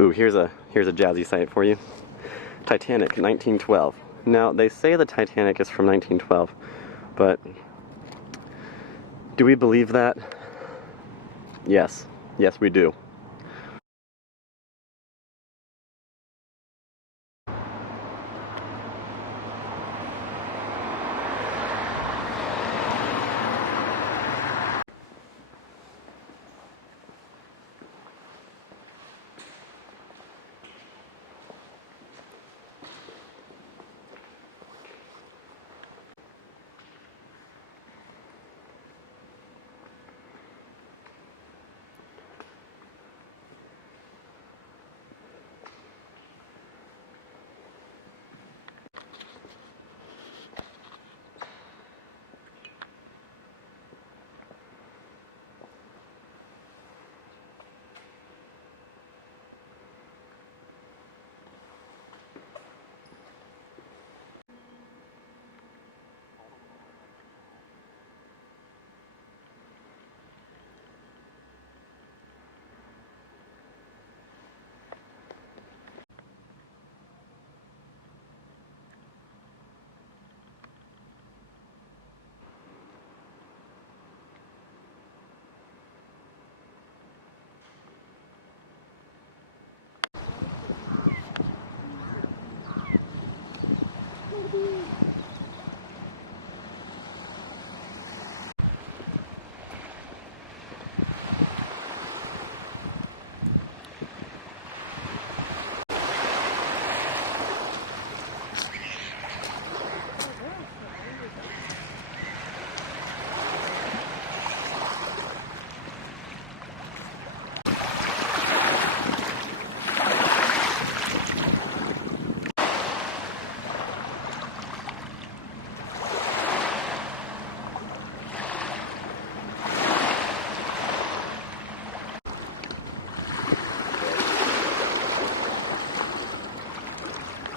Ooh, here's a jazzy site for you. Titanic, 1912. Now, they say the Titanic is from 1912, but do we believe that? Yes. Yes, we do.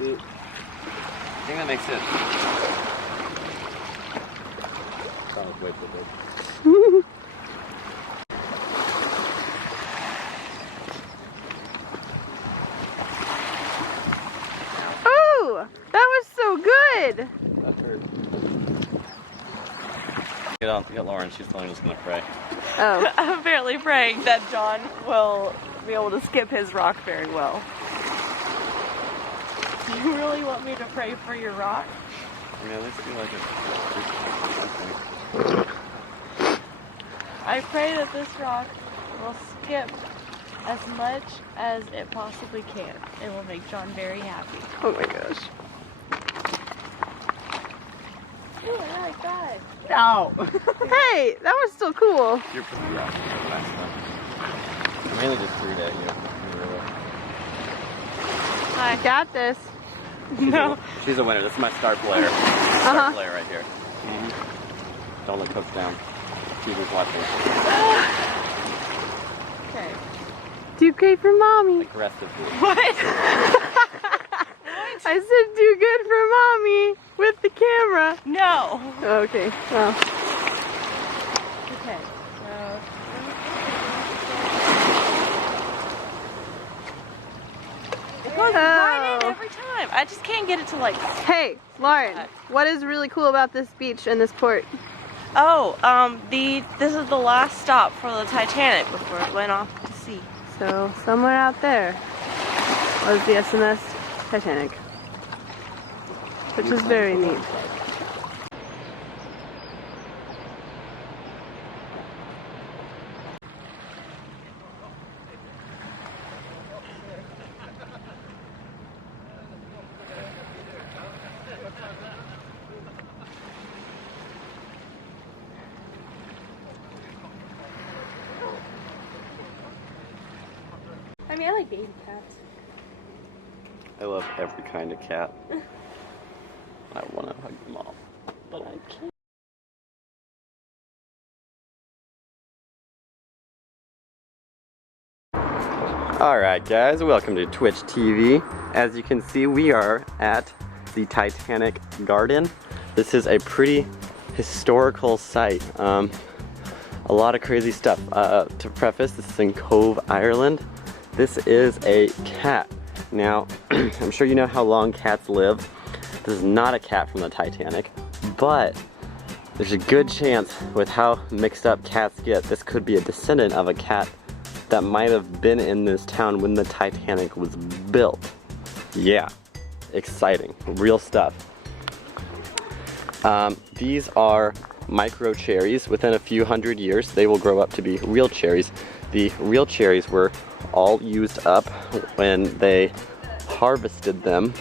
I think that makes it. That was way too big. Oh, that was so good. That hurt. Get Lauren. She's totally just gonna pray. Oh. I'm apparently praying that John will be able to skip his rock very well. Do you really want me to pray for your rock? I mean, at least do like a... I pray that this rock will skip as much as it possibly can. It will make John very happy. Oh my gosh. Ooh, I like that. Ow. Hey, that was still cool. You're pretty rough. I mainly just threw it at you. I got this. No. She's a winner. This is my star player. Star player right here. Don't let Coach down. She's just watching. Okay. Do great for mommy. Aggressively. What? I said do good for mommy with the camera. No. Okay, well. Okay. It goes right in every time. I just can't get it to like. Hey, Lauren, what is really cool about this beach and this port? Oh, this is the last stop for the Titanic before it went off to sea. So somewhere out there was the SMS Titanic, which is very neat. I mean, I like baby cats. I love every kind of cat. I want to hug them all, but I can't. Alright guys, welcome to Twitch TV. As you can see, we are at the Titanic Garden. This is a pretty historical site. A lot of crazy stuff. To preface, this is in Cobh, Ireland, This is a cat. Now, I'm sure you know how long cats live. This is not a cat from the Titanic, but there's a good chance with how mixed up cats get, this could be a descendant of a cat that might have been in this town when the Titanic was built. Yeah, exciting, real stuff. These are micro cherries. Within a few hundred years, they will grow up to be real cherries. The real cherries were all used up when they harvested them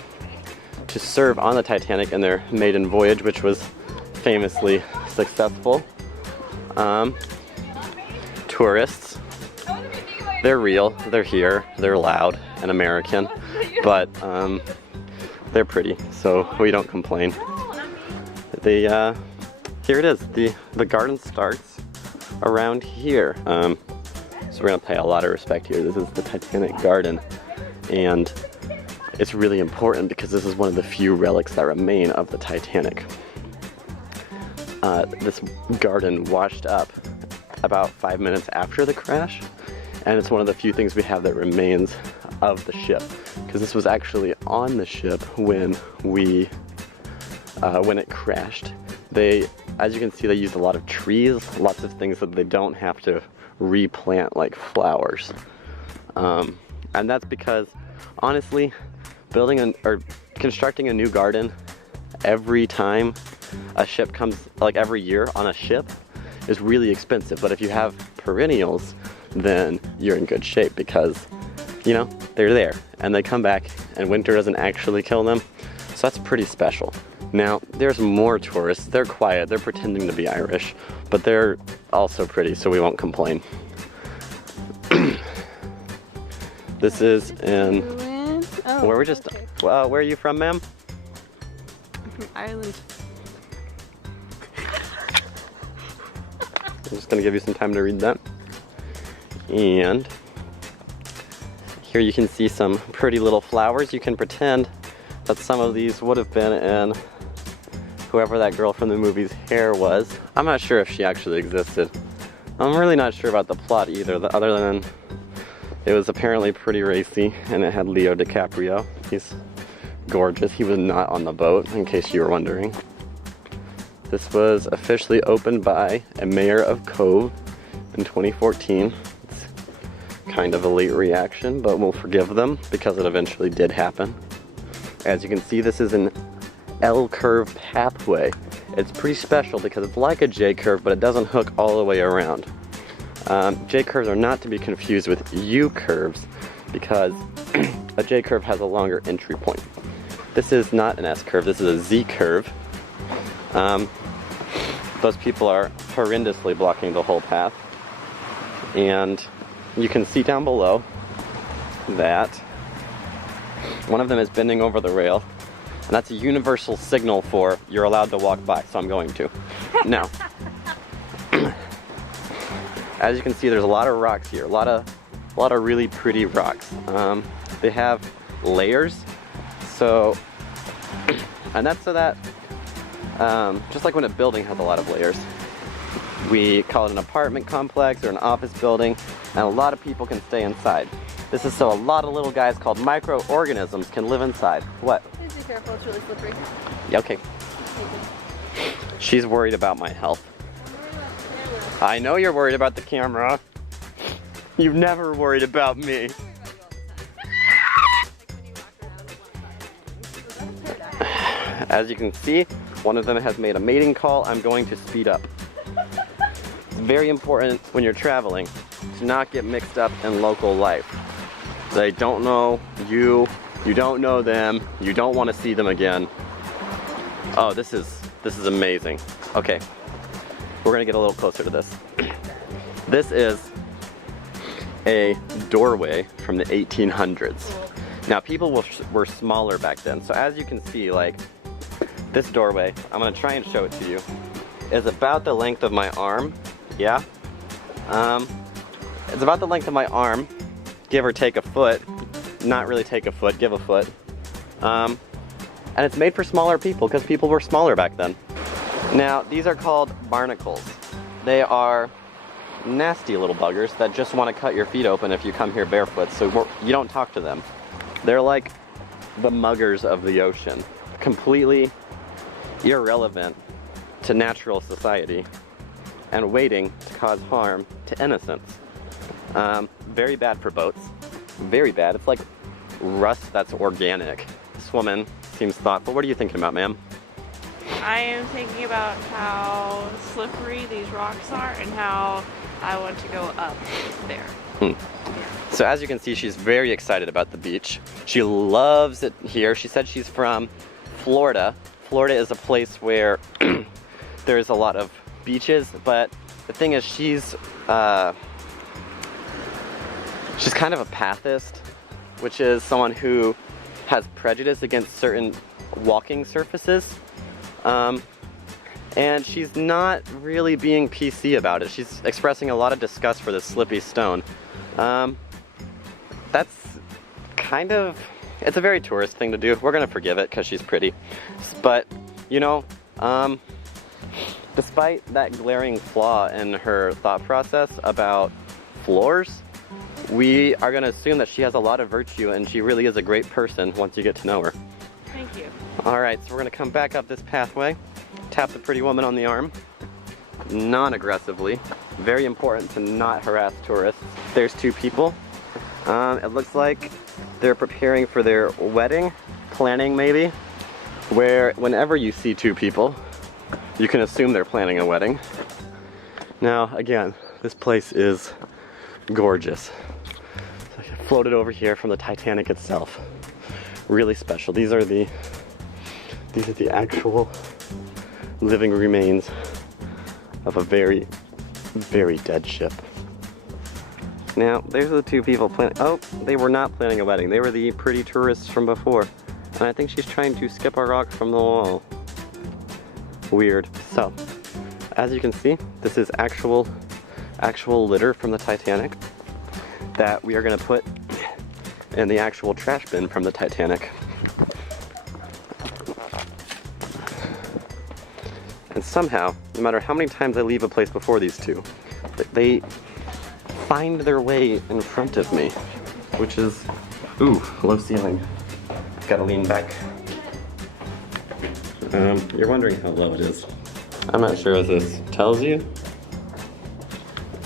to serve on the Titanic in their maiden voyage, which was famously successful. Tourists, they're real, they're here, they're loud and American, but they're pretty, so we don't complain. Here it is, the garden starts around here. So we're gonna pay a lot of respect here. This is the Titanic garden, and it's really important because this is one of the few relics that remain of the Titanic. This garden washed up about 5 minutes after the crash, and it's one of the few things we have that remains of the ship, because this was actually on the ship when it crashed. As you can see, they used a lot of trees, lots of things that they don't have to replant, like flowers. And that's because, honestly, constructing a new garden every time a ship comes, like every year on a ship, is really expensive. But if you have perennials, then you're in good shape because, you know, they're there and they come back and winter doesn't actually kill them. So that's pretty special. Now, there's more tourists. They're quiet, they're pretending to be Irish, but they're also pretty, so we won't complain. This is in, where we're just, okay. Where are you from, ma'am? I'm from Ireland. I'm just gonna give you some time to read that. And here you can see some pretty little flowers. You can pretend that some of these would have been in whoever that girl from the movie's hair was. I'm not sure if she actually existed. I'm really not sure about the plot either, other than it was apparently pretty racy and it had Leo DiCaprio. He's gorgeous. He was not on the boat, in case you were wondering. This was officially opened by a mayor of Cobh in 2014. It's kind of a late reaction, but we'll forgive them because it eventually did happen. As you can see, this is an L-curve pathway. It's pretty special because it's like a J-curve, but it doesn't hook all the way around. J-curves are not to be confused with U-curves because a J-curve has a longer entry point. This is not an S-curve, this is a Z-curve. Those people are horrendously blocking the whole path. And you can see down below that one of them is bending over the rail, and that's a universal signal for you're allowed to walk by, so I'm going to. Now, as you can see, there's a lot of rocks here, a lot of really pretty rocks. They have layers, so, and that's so that, just like when a building has a lot of layers, we call it an apartment complex or an office building, and a lot of people can stay inside. This is so a lot of little guys called microorganisms can live inside. What? Please be careful, it's really slippery. Yeah, okay. She's worried about my health. I know you're worried about the camera. You've never worried about me. As you can see, one of them has made a mating call. I'm going to speed up. It's very important when you're traveling to not get mixed up in local life. They don't know you, you don't know them, you don't want to see them again. Oh, this is amazing. Okay, we're gonna get a little closer to this. This is a doorway from the 1800s. Now, people were smaller back then, so as you can see, like, this doorway, I'm gonna try and show it to you, is about the length of my arm. Yeah? It's about the length of my arm, give or take a foot. Not really take a foot, give a foot. And it's made for smaller people because people were smaller back then. Now, these are called barnacles. They are nasty little buggers that just want to cut your feet open if you come here barefoot, so you don't talk to them. They're like the muggers of the ocean, completely irrelevant to natural society and waiting to cause harm to innocents. Very bad for boats. Very bad. It's like rust that's organic. This woman seems thoughtful. What are you thinking about, ma'am? I am thinking about how slippery these rocks are and how I want to go up there. So as you can see, she's very excited about the beach. She loves it here. She said she's from Florida. Florida is a place where there's a lot of beaches, but the thing is she's kind of a pathist, which is someone who has prejudice against certain walking surfaces. And she's not really being PC about it. She's expressing a lot of disgust for this slippy stone. That's kind of, it's a very tourist thing to do. We're gonna forgive it because she's pretty. But, you know, despite that glaring flaw in her thought process about floors, we are gonna assume that she has a lot of virtue and she really is a great person once you get to know her. Thank you. Alright, so we're gonna come back up this pathway, tap the pretty woman on the arm, non-aggressively. Very important to not harass tourists. There's two people. It looks like they're preparing for their wedding, planning maybe, where whenever you see two people, you can assume they're planning a wedding. Now, again, this place is gorgeous. So I floated over here from the Titanic itself. Really special. These are the actual living remains of a very, very dead ship. Now, there's the two people planning. Oh, they were not planning a wedding. They were the pretty tourists from before. And I think she's trying to skip a rock from the wall. Weird. So, as you can see, this is actual litter from the Titanic that we are going to put in the actual trash bin from the Titanic. And somehow, no matter how many times I leave a place before these two, they find their way in front of me, which is, ooh, low ceiling. Gotta lean back. You're wondering how low it is. I'm not sure if this tells you.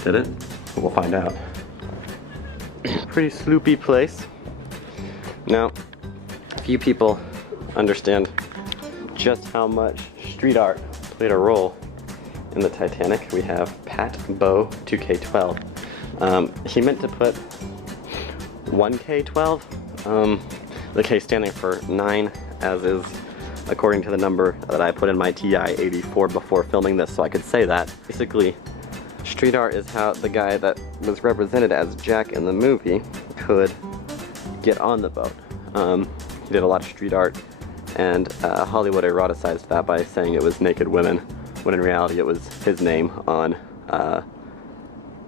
Did it? We'll find out. Pretty sloopy place. Now, few people understand just how much street art played a role in the Titanic. We have Pat Bow 2K12. He meant to put 1K12, the K standing for 9, as is according to the number that I put in my TI-84 before filming this, so I could say that. Basically, street art is how the guy that was represented as Jack in the movie could get on the boat. He did a lot of street art, and Hollywood eroticized that by saying it was naked women, when in reality it was his name on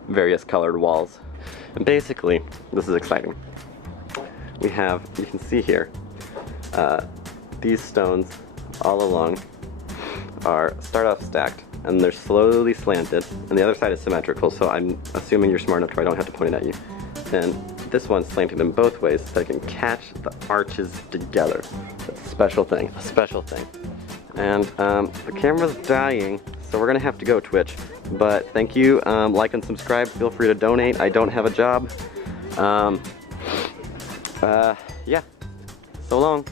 various colored walls. And basically, this is exciting. We have, you can see here, these stones all along start off stacked, and they're slowly slanted, and the other side is symmetrical, so I'm assuming you're smart enough to where I don't have to point it at you. Then this one's slanted in both ways so I can catch the arches together. That's a special thing, a special thing. And the camera's dying, so we're gonna have to go, Twitch. But thank you, like and subscribe, feel free to donate. I don't have a job. Yeah, so long.